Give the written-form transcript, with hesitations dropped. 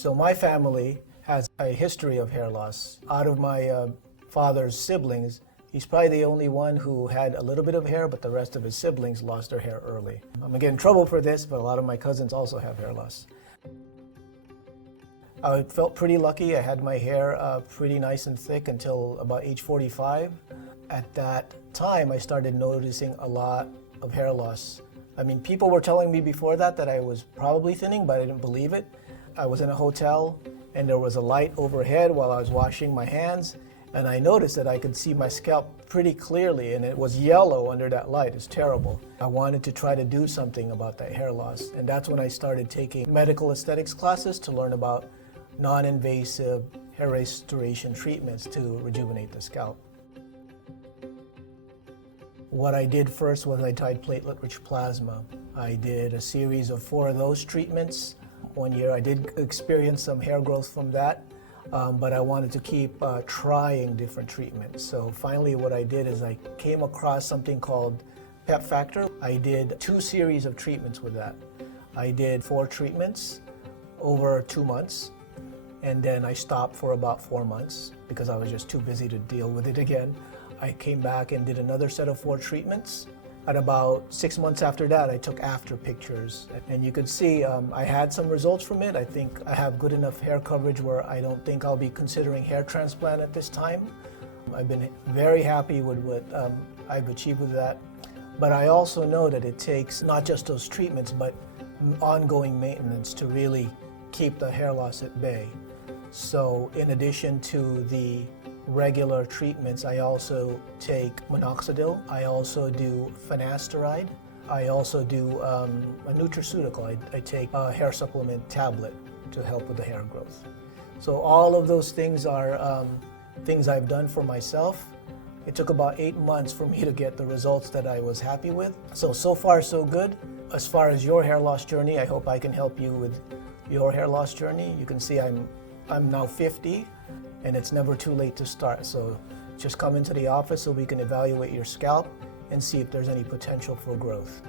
So my family has a history of hair loss. Out of my father's siblings, he's probably the only one who had a little bit of hair, but the rest of his siblings lost their hair early. I'm gonna get in trouble for this, but a lot of my cousins also have hair loss. I felt pretty lucky. I had my hair pretty nice and thick until about age 45. At that time, I started noticing a lot of hair loss. I mean, people were telling me before that I was probably thinning, but I didn't believe it. I was in a hotel and there was a light overhead while I was washing my hands, and I noticed that I could see my scalp pretty clearly, and it was yellow under that light. It's terrible. I wanted to try to do something about that hair loss, and that's when I started taking medical aesthetics classes to learn about non-invasive hair restoration treatments to rejuvenate the scalp. What I did first was I tried Platelet Rich Plasma. I did a series of 4 of those treatments. One year I did experience some hair growth from that, but I wanted to keep trying different treatments. So finally what I did is I came across something called PEP Factor. I did 2 series of treatments with that. I did 4 treatments over 2 months, and then I stopped for about 4 months because I was just too busy to deal with it again. I came back and did another set of 4 treatments. At about 6 months after that, I took after pictures, and you could see I had some results from it. I think I have good enough hair coverage where I don't think I'll be considering hair transplant at this time. I've been very happy with what I've achieved with that. But I also know that it takes not just those treatments, but ongoing maintenance to really keep the hair loss at bay. So in addition to the regular treatments, I also take minoxidil. I also do finasteride. I also do a nutraceutical. I take a hair supplement tablet to help with the hair growth. So all of those things are things I've done for myself. It took about 8 months for me to get the results that I was happy with. So far so good. As far as your hair loss journey, I hope I can help you with your hair loss journey. You can see I'm now 50, and it's never too late to start. So just come into the office so we can evaluate your scalp and see if there's any potential for growth.